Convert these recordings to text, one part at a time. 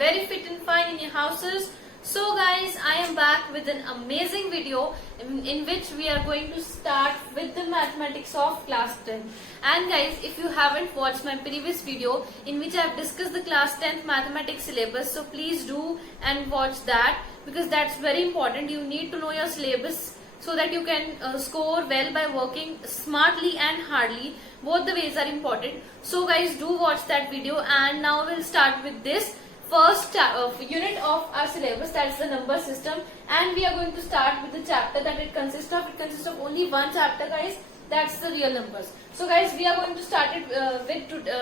very fit and fine in your houses. So guys, I am back with an amazing video in which we are going to start with the mathematics of class 10. And guys, if you haven't watched my previous video in which I have discussed the class 10th mathematics syllabus, so please do and watch that, because that's very important. You need to know your syllabus so that you can score well by working smartly and hardly. Both the ways are important. So guys, do watch that video, and now we'll start with this first unit of our syllabus, that is the number system. And we are going to start with the chapter that it consists of. It consists of only one chapter, guys. That's the real numbers. So guys, we are going to start it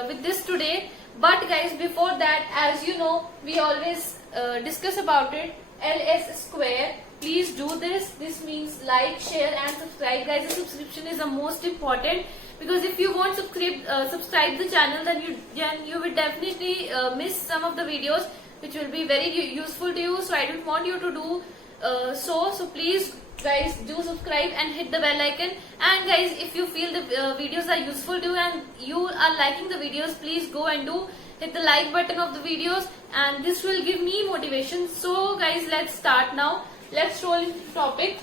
with this today. But guys, before that, as you know, we always discuss about it, LS square. Please do this. This means like, share and subscribe. Guys, the subscription is the most important, because if you won't subscribe the channel, then you will definitely miss some of the videos which will be very useful to you. So I don't want you to do so please guys, do subscribe and hit the bell icon. And guys, if you feel the videos are useful to you and you are liking the videos, please go and do hit the like button of the videos, and this will give me motivation. So guys, let's start now. Let's roll into the topic.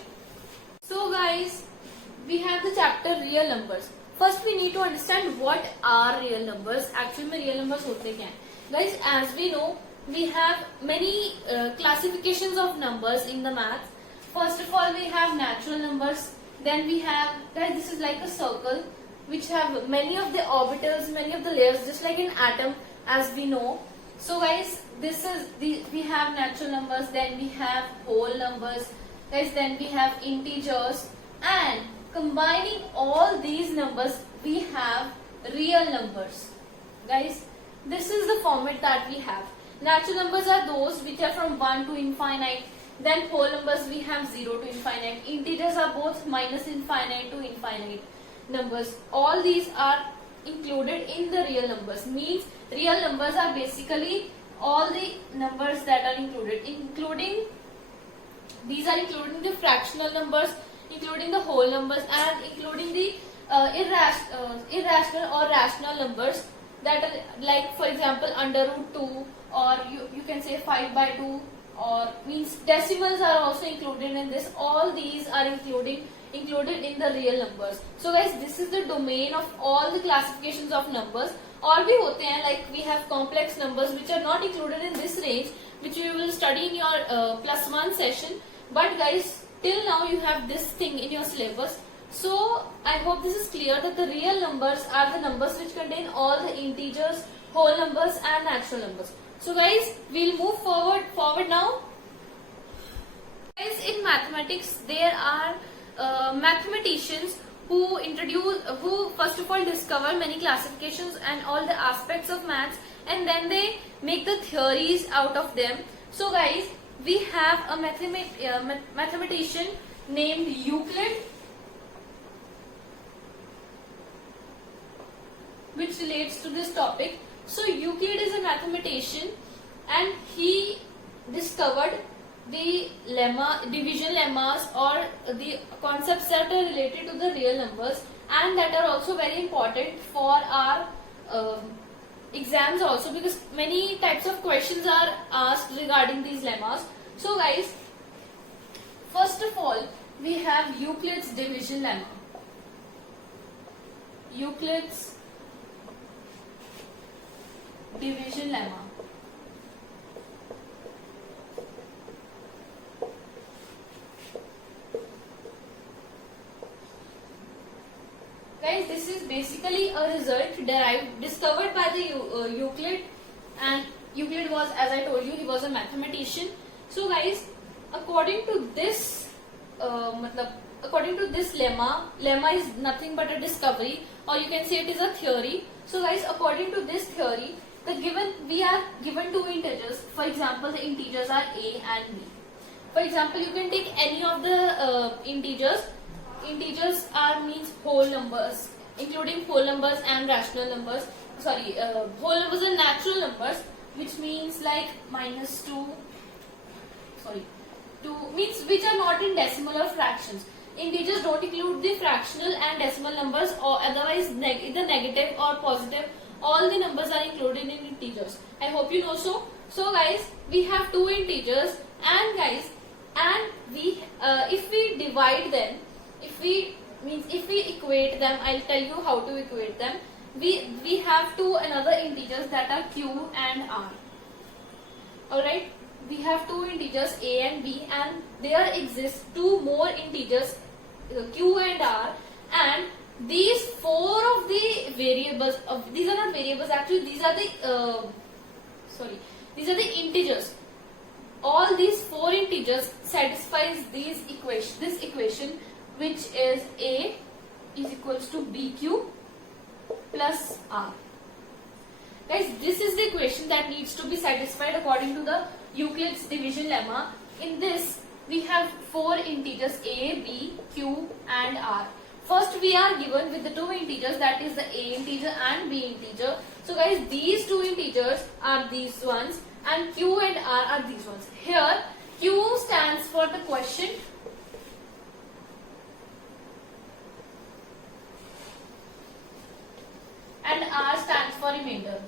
So guys, we have the chapter real numbers. First we need to understand what are real numbers. Actually में real numbers होते क्या हैं? Guys, as we know, we have many classifications of numbers in the maths. First of all, we have natural numbers. Then we have, guys, this is like a circle which have many of the orbitals, many of the layers, just like an atom, as we know. So guys, this is we have natural numbers, then we have whole numbers, guys, then we have integers, and combining all these numbers we have real numbers. Guys, this is the format that we have. Natural numbers are those which are from 1 to infinite. Then whole numbers we have 0 to infinite. Integers are both minus infinite to infinite numbers. All these are included in the real numbers. Means real numbers are basically all the numbers that are including these are including the fractional numbers, including the whole numbers, and including the irrational or rational numbers that are, like for example, under root 2, or you can say 5 by 2, or means decimals are also included in this. All these are included in the real numbers. So guys, this is the domain of all the classifications of numbers. और भी होते हैं, like we have complex numbers which are not included in this range, which you will study in your +1 session. But guys, till now you have this thing in your syllabus. So I hope this is clear that the real numbers are the numbers which contain all the integers, whole numbers and natural numbers. So guys, we'll move forward now. Guys, in mathematics there are mathematicians who first of all discover many classifications and all the aspects of maths, and then they make the theories out of them. So guys, we have a mathematician named Euclid, which relates to this topic. So Euclid is a mathematician, and he discovered the division lemmas, or the concepts that are related to the real numbers, and that are also very important for our exams also, because many types of questions are asked regarding these lemmas. So guys, first of all, we have Euclid's division lemma. Euclid's division lemma. Guys, this is basically a result discovered by the Euclid, and Euclid was, as I told you, he was a mathematician. So guys, according to this lemma is nothing but a discovery, or you can say it is a theory. So guys, according to this theory, we are given two integers. For example, the integers are a and b. For example, you can take any of the integers. Integers means whole numbers, including whole numbers and rational numbers. Whole numbers are natural numbers, which means like -2. 2 means which are not in decimal or fractions. Integers don't include the fractional and decimal numbers, or otherwise either negative or positive. All the numbers are included in integers. I hope you know so. So guys, we have two integers, and guys, and we if we divide them, if we equate them, I'll tell you how to equate them. We have two another integers that are q and r. Alright, we have two integers a and b, and there exist two more integers q and r, and these four of the variables these are not variables, actually these are the these are the integers. All these four integers satisfies this equation, which is a is equals to bq plus r. Guys, this is the equation that needs to be satisfied according to the Euclid's division lemma. In this, we have four integers a, b, q and r. First, we are given with the two integers, that is the a integer and b integer. So guys, these two integers are these ones, and q and r are these ones. Here, q stands for the quotient, and r stands for remainder.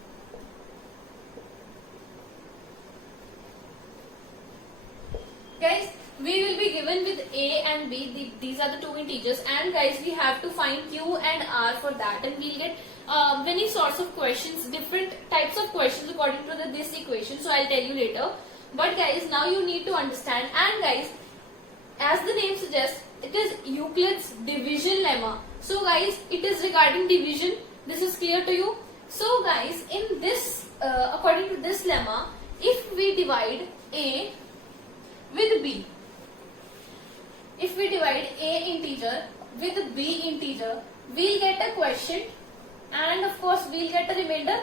Guys, we will be given with a and b, these are the two integers, and guys, we have to find q and r for that, and we'll get many sorts of questions, different types of questions according to this equation, so I'll tell you later. But guys, now you need to understand, and guys, as the name suggests, it is Euclid's division lemma. So guys, it is regarding division. This is clear to you? So guys, in this according to this lemma, if we divide a with b, if we divide a integer with b integer, we'll get a quotient, and of course we'll get a remainder,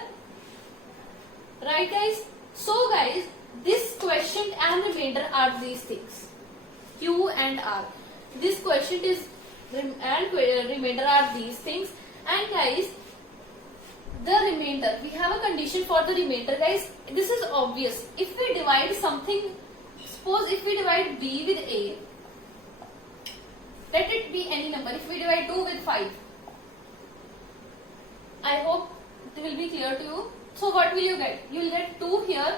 right guys? So guys, this quotient and remainder are these things, q and r. This quotient is and remainder are these things, and guys, the remainder, we have a condition for the remainder. Guys, this is obvious. If we divide something, suppose if we divide b with a, let it be any number. If we divide 2 with 5, I hope it will be clear to you. So what will you get? You will get 2 here,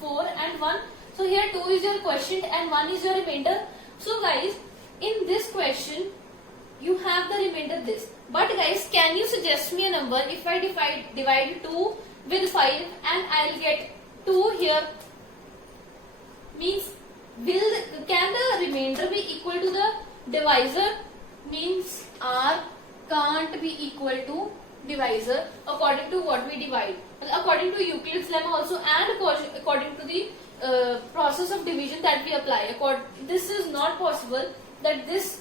4 and 1. So here 2 is your quotient and 1 is your remainder. So guys, in this question, you have the remainder this. But guys, can you suggest me a number if I divide 2 with 5 and I'll get 2 here? Means, can the remainder be equal to the divisor? Means r can't be equal to divisor according to what we divide. According to Euclid's lemma also, and according to the process of division that we apply. This is not possible that this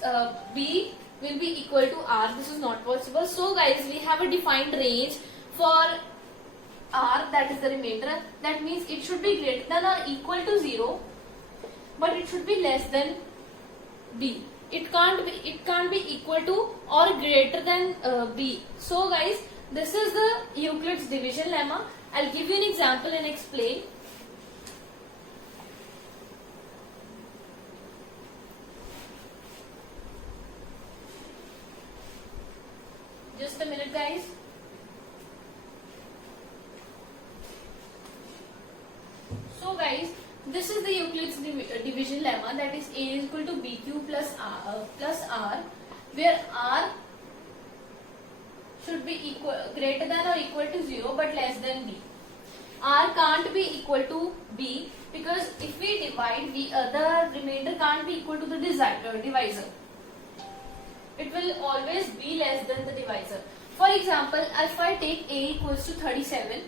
b will be equal to r. This is not possible. So guys, we have a defined range for r, that is the remainder. That means it should be greater than or equal to 0, but it should be less than b. It can't be equal to or greater than b. So guys, this is the Euclid's division lemma. I'll give you an example and explain. Just a minute guys. So guys, this is the Euclid's division lemma, that is a is equal to bq plus r, where r should be greater than or equal to 0 but less than b. R can't be equal to b because if we divide, the remainder can't be equal to the divisor. It will always be less than the divisor. For example, if I take a equals to 37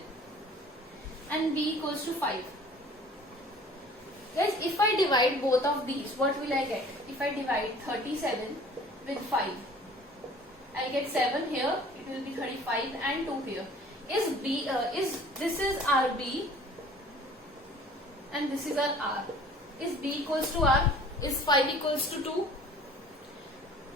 and b equals to 5. Guys, if I divide both of these, what will I get? If I divide 37 with 5, I'll get 7 here, it will be 35 and 2 here. This is RB and this is our R. Is B equals to R? Is 5 equals to 2?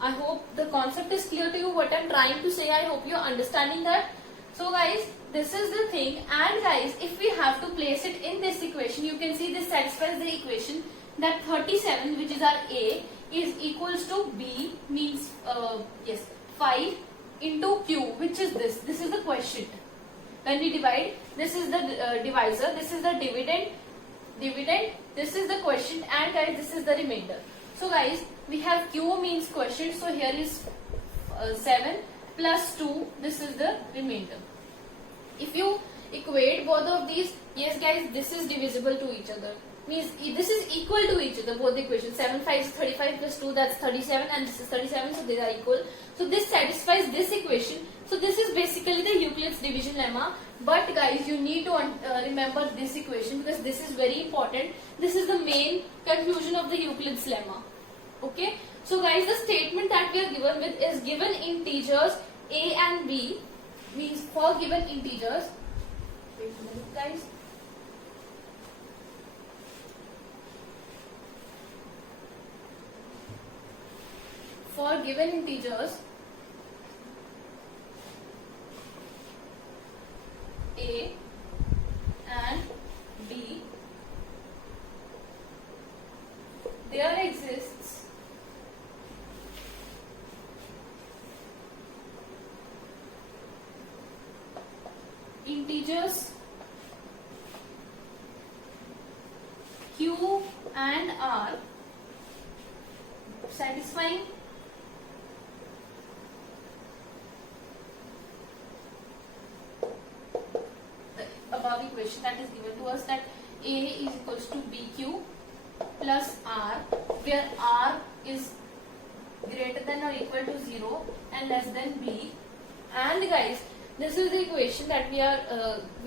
I hope the concept is clear to you what I'm trying to say. I hope you're understanding that. So guys, this is the thing, and guys, if we have to place it in this equation, you can see this satisfies the equation that 37, which is our A, is equals to B, means 5 into Q, which is this. This is the quotient. When we divide, this is the divisor, this is the dividend, dividend, this is the quotient, and guys this is the remainder. So guys, we have q means quotient, so here is 7 plus 2, this is the remainder. If you equate both of these, yes guys, this is divisible to each other, means this is equal to each other, both the equations. 7 5 is 35 plus 2, that's 37, and this is 37, so they are equal. So this satisfies this equation. So this is basically the Euclid's division lemma. But guys, you need to remember this equation, because this is very important. This is the main conclusion of the Euclid's lemma. Okay, so guys, the statement that we are given with is given integers a and b, means for given integers, wait a minute guys, for given integers a and b, there exists integers q and r satisfying the above equation that is given to us, that a is equals to bq plus r, where r is greater than or equal to 0 and less than b. And guys, this is the equation that we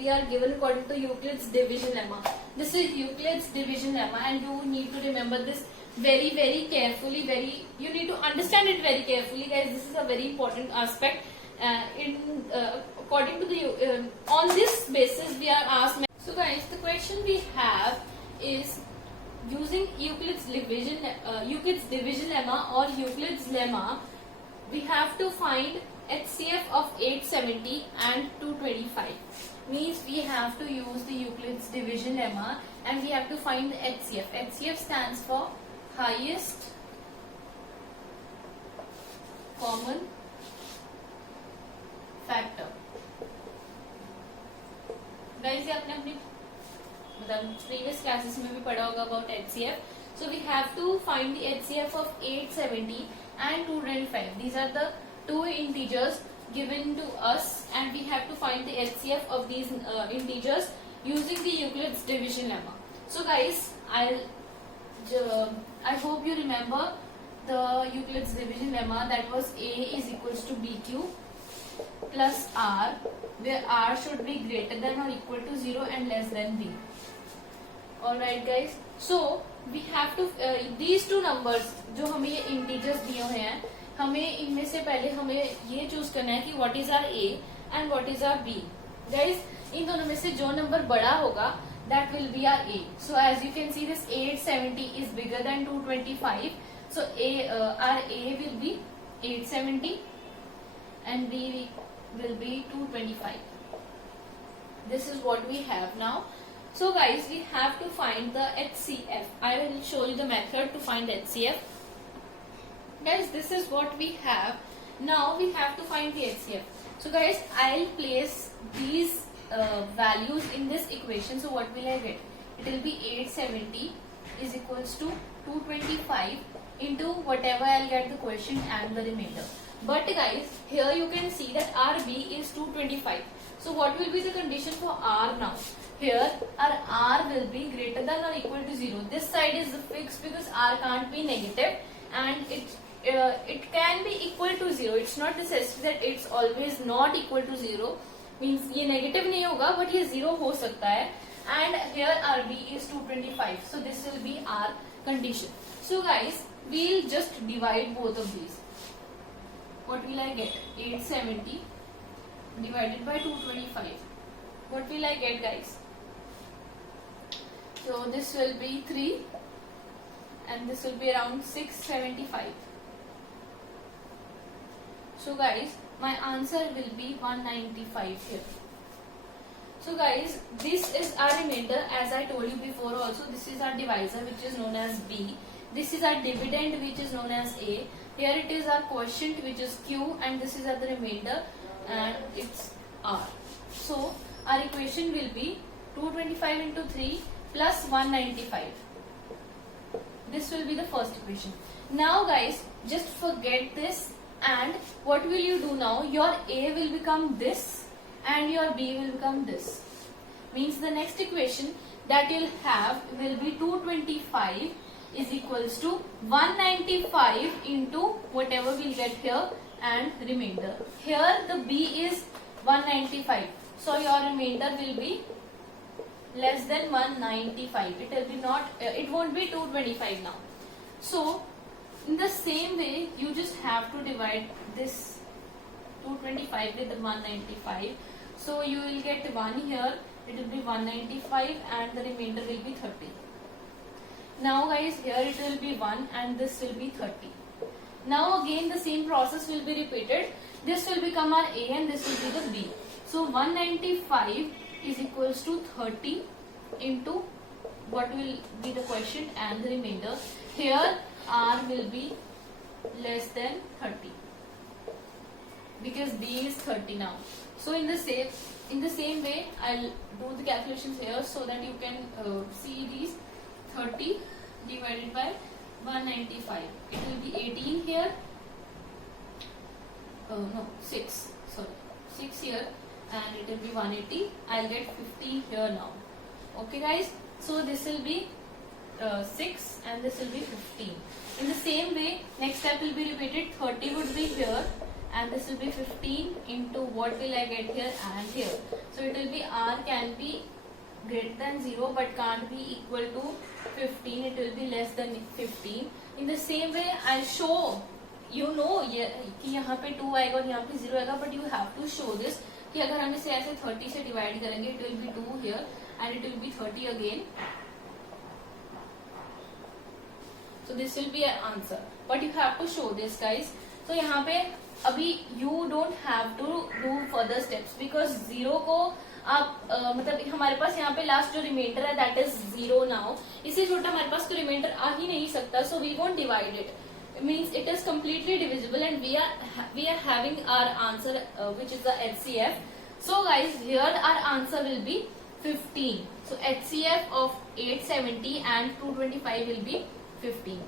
are given according to Euclid's division lemma. This is Euclid's division lemma, and you need to remember this very very carefully. You need to understand it very carefully, guys. This is a very important aspect. According to the on this basis we are asked. So guys, the question we have is, using Euclid's division lemma or Euclid's lemma, we have to find HCF of 870 and 225. Means we have to use the Euclid's division lemma and we have to find the HCF. HCF stands for highest common factor. Guys, ये आपने अपनी previous classes में भी पढ़ा होगा about HCF. So we have to find the HCF of 870 and 225. These are the two integers given to us, and we have to find the HCF of these integers using the Euclid's division lemma. So guys, I hope you remember the Euclid's division lemma, that was A is equals to BQ plus R, where R should be greater than or equal to 0 and less than B. Alright guys, so we have to these two numbers जो हमें ये integers दिए हुए हैं, हमें इनमें से पहले हमें ये चूज करना है कि what is our A and what is our B. Guys, इन दोनों में से जो नंबर बड़ा होगा that will be our A. So as you can see, this 870 is bigger than 225. So our A will be 870 and B will be 225. This is what we have now. So guys, we have to find the HCF. I will show you the method to find HCF. Guys, this is what we have. Now we have to find the HCF. So guys, I'll place these values in this equation. So what will I get? It will be 870 is equals to 225 into whatever I'll get the quotient and the remainder. But guys, here you can see that RB is 225. So what will be the condition for R now? Here our R will be greater than or equal to 0. This side is fixed because R can't be negative, and it can be equal to 0. It's not necessary that it's always not equal to 0. Means ये negative नहीं होगा, but ये 0 हो सकता है. And here RB is 225. So this will be our condition. So guys, we'll just divide both of these. What will I get? 870 divided by 225. What will I get, guys? So this will be 3 and this will be around 675. So guys, my answer will be 195 here. So guys, this is our remainder. As I told you before also, this is our divisor, which is known as B. This is our dividend, which is known as A. Here it is our quotient, which is Q, and this is our the remainder, and it's R. So our equation will be 225 into 3 plus 195. This will be the first equation. Now guys, just forget this, and what will you do now? Your A will become this and your B will become this. Means the next equation that you'll have will be 225 is equals to 195 into whatever we'll get here and remainder. Here the B is 195. So your remainder will be less than 195. It will be not, it won't be 225 now. So in the same way, you just have to divide this 225 with the 195. So you will get 1 here, it will be 195 and the remainder will be 30. Now guys, here it will be 1 and this will be 30. Now again the same process will be repeated. This will become our A and this will be the B. So 195 is equals to 30 into what will be the quotient and the remainder. Here R will be less than 30 because B is 30 now. So in the same way, I'll do the calculations here so that you can see these. 30 divided by 195. It will be 18 here. No, 6. Sorry, 6 here, and it will be 180. I'll get 15 here now. Okay, guys. So this will be 6 and this will be 15. In the same way, next step will be repeated. 30 would be here and this will be 15 into what will I get here and here. So it will be R can be greater than 0 but can't be equal to 15. It will be less than 15. In the same way, I'll show, you know कि यहाँ पे 2 आएगा और यहाँ पे 0 आएगा, but you have to show this कि अगर हम इसे ऐसे 30 से divide करेंगे, it will be 2 here and it will be 30 again. So this will be an answer, but you have to show this, guys. So यहाँ पे अभी you don't have to do further steps because 0 को आप मतलब हमारे पास यहाँ पे last जो रिमाइंडर है दैट इज 0 नाउ. इससे छोटा हमारे पास तो रिमाइंडर आ ही नहीं सकता. So we won't divide it. Means it is completely divisible and we are having our answer which is the HCF. So guys, here our answer will be 15. So HCF of 870 and 225 will be 15.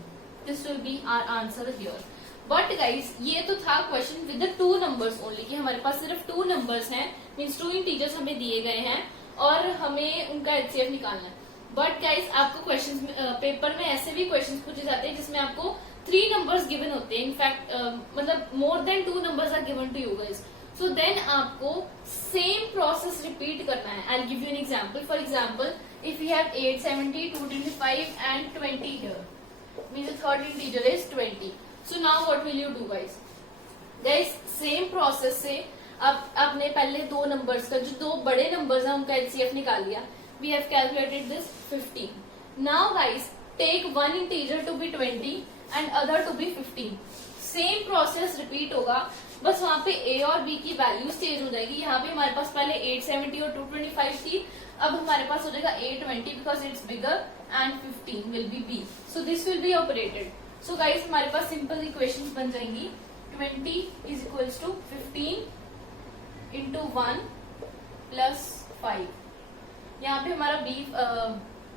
This will be our answer here. But guys, ये तो था question with the 2 numbers only कि हमारे पास सिर्फ 2 numbers हैं. Means 2 integers हमें दिए गए हैं और हमें उनका HCF निकालना है. बट गाइस, आपको क्वेश्चन पेपर में ऐसे भी क्वेश्चन पूछे जाते हैं जिसमें आपको 3 नंबर्स गिवन होते हैं. इनफैक्ट मतलब more than 2 numbers are given to you guys. So then आपको सेम प्रोसेस रिपीट करना है. I give you an example. For example, if you have 870, 225 and 20 here, means the third integer is 20. So now what will you do guys? Guys, same process से अब आपने पहले 2 numbers का जो 2 बड़े numbers हैं उनका HCF निकाल लिया. We have calculated this 15. Now guys, take one integer to be 20 and other to be 15. Same process repeat होगा, बस वहां पे A और B की वैल्यूज चेंज हो जाएगी. यहाँ पे हमारे पास पहले 870 और 225 थी, अब हमारे पास हो जाएगा 820 because it's bigger and 15 will be B. So this will be operated. So guys, हमारे पास सिंपल इक्वेशंस बन जाएंगी. 20 is equals to 15 into 1 plus 5. यहाँ पे हमारा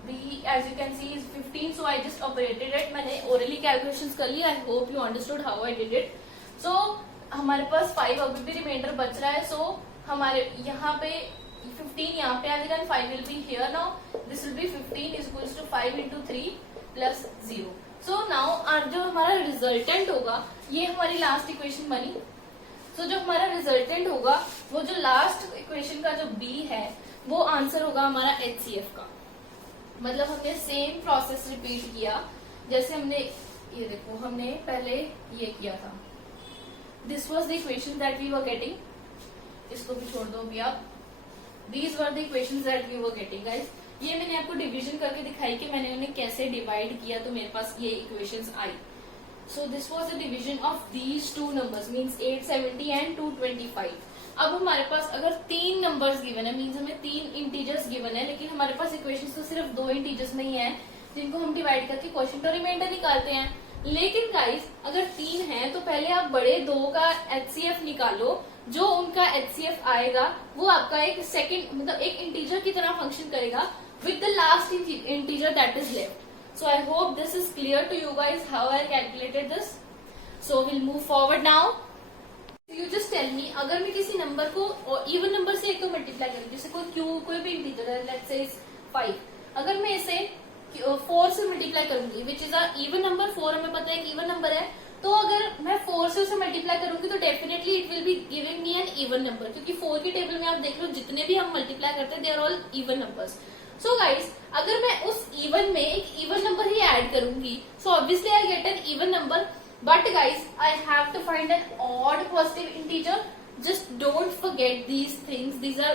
B as you can see is 15, so I just operated it. मैंने orally calculations कर ली. I hope you understood how I did it. So हमारे पास 5 अभी भी रिमाइंडर बच रहा है. So हमारे यहाँ पे 15 यहाँ पे आ जाएगा and 5 will be here now. This will be 15 is equals to 5 into 3 plus 0. So now जो हमारा रिजल्टेंट होगा, ये हमारी लास्ट इक्वेशन बनी. So जो हमारा रिजल्टेंट होगा वो जो लास्ट इक्वेशन का जो B है वो आंसर होगा हमारा HCF का. मतलब हमने सेम प्रोसेस रिपीट किया जैसे हमने, ये देखो, हमने पहले ये किया था. This was the equation that we were getting. इसको भी छोड़ दो अभी आप. These were the equations that we were getting guys. ये मैंने आपको डिवीजन करके दिखाई कि मैंने उन्हें कैसे डिवाइड किया तो मेरे पास ये equations I. So this was the division of these 2 numbers means 870 and 225. अब हमारे पास अगर 3 नंबर्स गिवन है, मीन्स हमें 3 इंटीजर्स गिवन है, लेकिन हमारे पास इक्वेशंस तो सिर्फ 2 इंटीजर्स नहीं है जिनको हम डिवाइड करके क्वोशिएंट और रिमाइंडर निकालते हैं. लेकिन गाइस, अगर 3 हैं तो पहले आप बड़े 2 का HCF निकालो. जो उनका HCF आएगा वो आपका एक सेकंड मतलब एक इंटीजर की तरह फंक्शन करेगा. with the last integer that is left. So I hope this is clear to you guys how I calculated this. So we'll move forward now. You just tell me, अगर मैं किसी number को even number से एक को multiply करूँ, जैसे कोई भी इंटीजर है, लेट्स से 5, अगर मैं इसे 4 से मल्टीप्लाई करूंगी, which is a even number, 4 हमें पता है कि इवन नंबर है, तो अगर मैं 4 से उसे मल्टीप्लाई करूंगी तो definitely it will be giving me an even number, क्योंकि 4 की टेबल में आप देख लो जितने भी हम मल्टीप्लाई करते हैं they are all even numbers. So guys, अगर मैं उस इवन में एक इवन नंबर ही ऐड करूंगी, so obviously I get an even number. But guys, I have to find an odd positive integer. Just don't forget these things. These are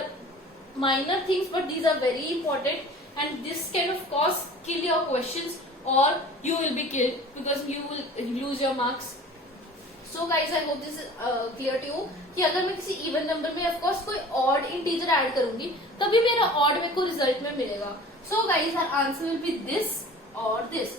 minor things, but these are very important. And this can of course kill your questions, or you will be killed because you will lose your marks. So guys, I hope this is clear to you. कि अगर मैं किसी even number में of course कोई odd integer add करूंगी, तभी मेरा odd मेरे को रिजल्ट में मिलेगा. So guys, our answer will be this or this.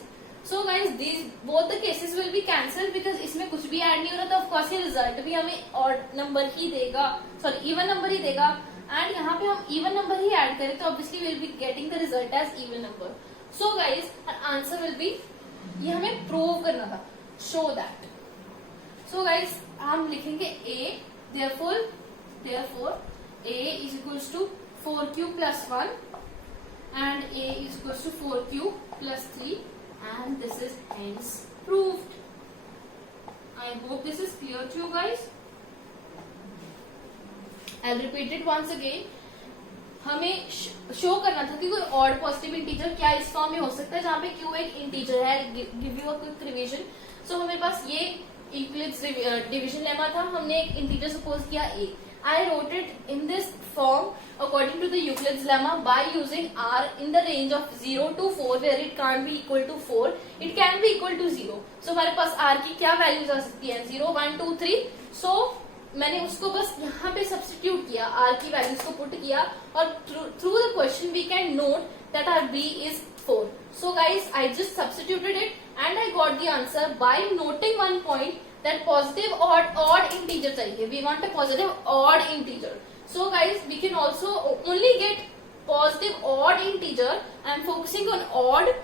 So guys, these both the cases will be cancelled because इसमें कुछ भी ऐड नहीं हो रहा, तो of course ये रिजल्ट भी हमें odd नंबर ही देगा, सॉरी इवन नंबर ही देगा. एंड यहाँ पे हम इवन नंबर ही ऐड करें तो obviously will be getting the result as even number. So guys, answer will be, ये हमें प्रूव करना था, शो दैट. सो गाइज, हम लिखेंगे a, therefore a is equals to 4q plus 1 and a is equals to 4q plus 3. And this is hence proved. I hope this is clear to you guys. I'll repeat it once again. हमें show करना था कि कोई odd positive integer क्या इस form में हो सकता है जहाँ पे q एक इंटीजर है. Give you a quick revision. So हमारे पास ये यूक्लिड्स डिवीजन लेमा था. हमने एक इंटीजर सपोज किया a. I wrote it in this form according to the Euclid's lemma by using r in the range of 0 to 4 where it can't be equal to 4, it can be equal to 0. So हमारे पास r की क्या values आ सकती है, 0, 1, 2, 3. So मैंने उसको बस यहाँ पे सब्स्टिट्यूट किया, r की वैल्यूज को पुट किया, और through the question we can note that our b is 4. So guys, I just substituted it and I got the answer by noting one point that positive or odd integer चाहिए. We want a positive odd integer. So guys, we can also only get positive odd integer. I am focusing on odd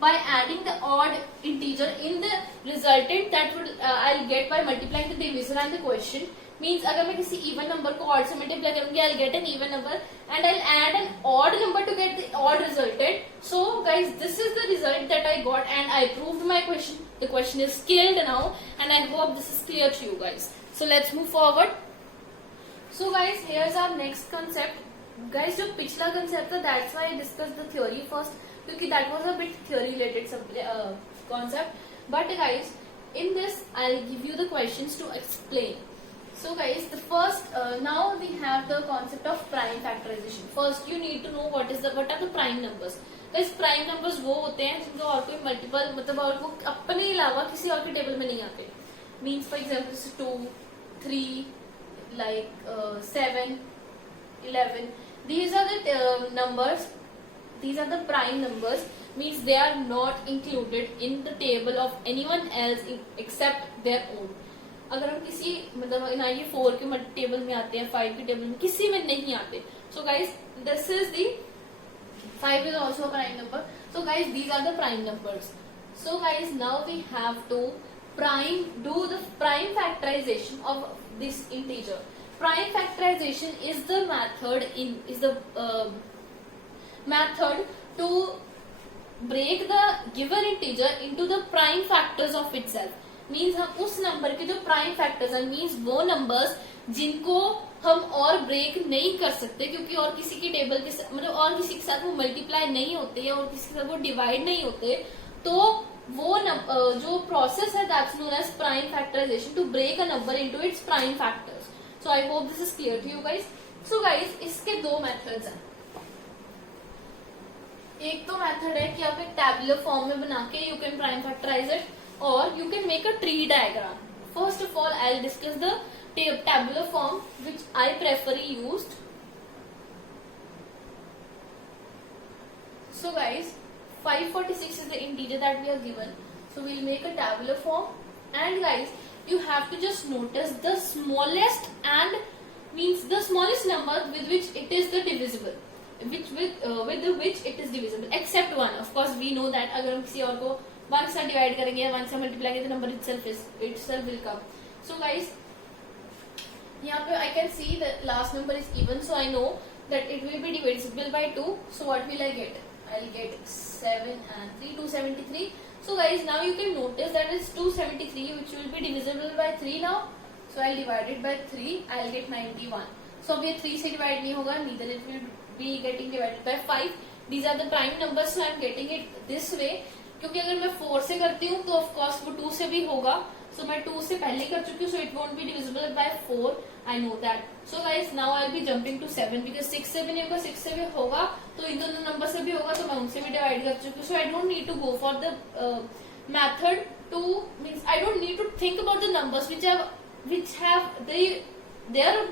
by adding the odd integer in the resultant that would I'll get by multiplying the divisor and the question. Means अगर मैं किसी even number को odd से multiply करूंगी, I'll get an even number and I'll add an odd number to get the odd resultant. So guys, this is the result that I got and I proved my question. The question is killed now and I hope this is clear to you guys. So let's move forward. So guys, here's our next concept. Guys, जो पिछला concept था, that's why I discussed the theory first, क्योंकि that was a bit theory related concept. But guys, in this I'll give you the questions to explain. So guys, the first now we have the concept of prime factorization. First you need to know what are the prime numbers. Guys, prime numbers वो होते हैं जिनका और कोई multiple मतलब और वो अपने अलावा किसी और के टेबल में नहीं आते. Means for example 2, 3, like 7, 11. These are the numbers. These are the prime numbers. Means they are not included in the table of anyone else except their own. अगर हम किसी मतलब ना ये 4 के टेबल में आते हैं, 5 के टेबल में किसी में नहीं आते. So guys, this is the 5 is also a prime number. So guys, these are the prime numbers. So guys, now we have to do the prime factorization of this integer. Prime factorization is the method to break the given integer into the prime factors of itself. Means हम उस number के जो prime factors हैं, means वो numbers जिनको हम और break नहीं कर सकते क्योंकि और किसी की टेबल के मतलब और किसी के साथ वो मल्टीप्लाई नहीं होते या और किसी के साथ वो डिवाइड नहीं होते, तो वो जो प्रोसेस है that's known as prime factorization to break a number into its prime factors. So I hope this is clear to you guys. So guys, इसके दो मेथड्स हैं. एक तो मेथड है कि आप एक टैबुलर फॉर्म में बना के you can prime factorize it, or you can make a tree diagram. First of all, I'll discuss the tabular form which I prefer used. So guys, 546 is the integer that we are given. So we'll make a tabular form, and guys, you have to just notice the smallest and means the smallest number with which it is the divisible. with which it is divisible except one. Of course we know that अगर हम किसी और को 1 से divide करेंगे या 1 से multiply करेंगे तो number itself will come. So guys, यहाँ पे I can see that last number is even, so I know that it will be divisible by 2. So what will I get? I'll get 7 and 3, 273. So guys, now you can notice that it's 273 which will be divisible by 3 now. So I'll divide it by 3. I'll get 91. So अब ये 3 से divide नहीं होगा, neither it will be getting divided by 5. These are the prime numbers, so I'm getting it this way. क्योंकि अगर मैं 4 से करती हूँ तो of course वो 2 से भी होगा. So मैं 2 से पहले कर चुकी हूँ, so it won't be divisible by 4. I know that. So guys, now I'll be jumping to 7 because 6 से भी नहीं होगा, 6 से भी होगा तो इन दोनों नंबर से भी होगा, तो मैं उनसे भी डिवाइड कर चुकी हूँ. So I don't need to go for the method to, means I don't need to think about the numbers which have their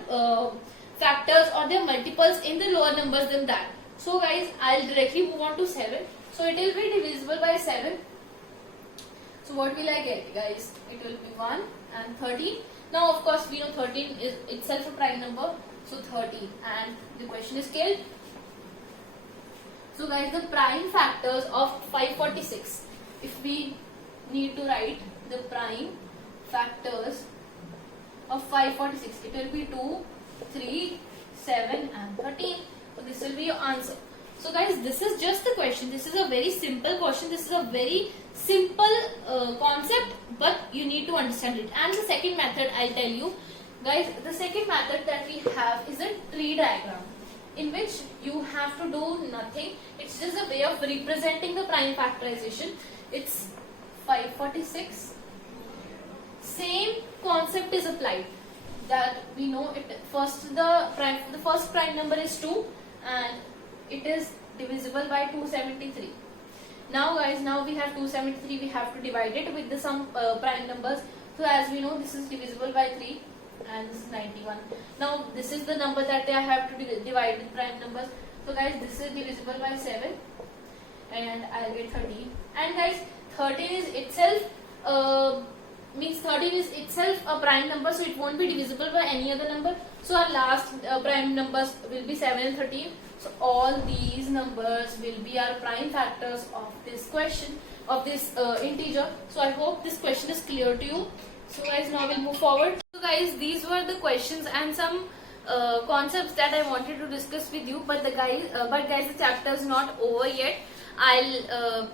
factors or their multiples in the lower numbers than that. So guys, I'll directly move on to 7. So it will be divisible by 7. So what will I get, guys? It will be 1 and 13. Now of course we know 13 is itself a prime number. So 13, and the question is scaled. So guys, the prime factors of 546. If we need to write the prime factors of 546, it will be 2, 3, 7 and 13. So this will be your answer. So guys, this is just the question. This is a very simple question. This is a very simple concept, but you need to understand it. And the second method, I'll tell you guys, the second method that we have is a tree diagram, in which you have to do nothing. It's just a way of representing the prime factorization. It's 546. Same concept is applied. That we know it first, the first prime number is 2 and it is divisible by 273. Now guys, now we have 273, we have to divide it with the some prime numbers. So as we know, this is divisible by 3 and this is 91. Now this is the number that I have to divide with prime numbers. So guys, this is divisible by 7 and I'll get 13. And guys, 13 is itself means 13 is itself a prime number, so it won't be divisible by any other number. So our last prime numbers will be 7 and 13. So all these numbers will be our prime factors of this question, of this integer. So I hope this question is clear to you. So guys, now we'll move forward. So guys, these were the questions and some concepts that I wanted to discuss with you. But guys, the chapter is not over yet. I'll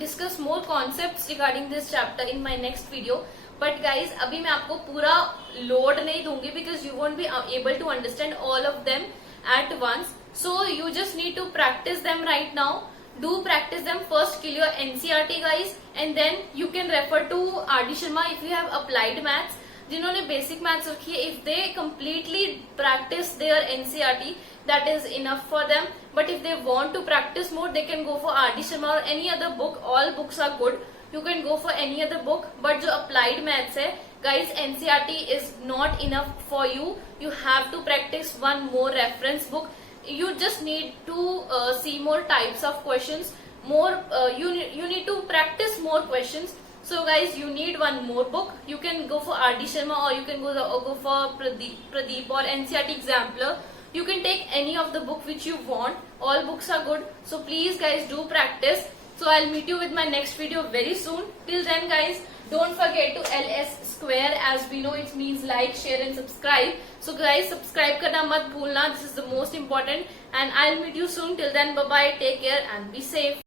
discuss more concepts regarding this chapter in my next video. But guys, अभी मैं आपको पूरा load नहीं दूंगी because you won't be able to understand all of them at once. So you just need to practice them right now. Do practice them first, kill your NCERT guys, and then you can refer to R.D. Sharma if you have applied maths. जिन्होंने basic maths रखी है, if they completely practice their NCERT, that is enough for them. But if they want to practice more, they can go for R.D. Sharma or any other book. All books are good. You can go for any other book. But जो applied maths है, guys, NCERT is not enough for you. You have to practice one more reference book. You just need to see more types of questions. You need to practice more questions. So guys, you need one more book. You can go for R.D. Sharma or you can go for Pradeep or NCERT Exampler. You can take any of the book which you want. All books are good. So please guys, do practice. So I'll meet you with my next video very soon. Till then guys, don't forget to LS square, as we know it means like, share and subscribe. So guys, subscribe karna mat bhulna. This is the most important. And I'll meet you soon. Till then, bye bye. Take care and be safe.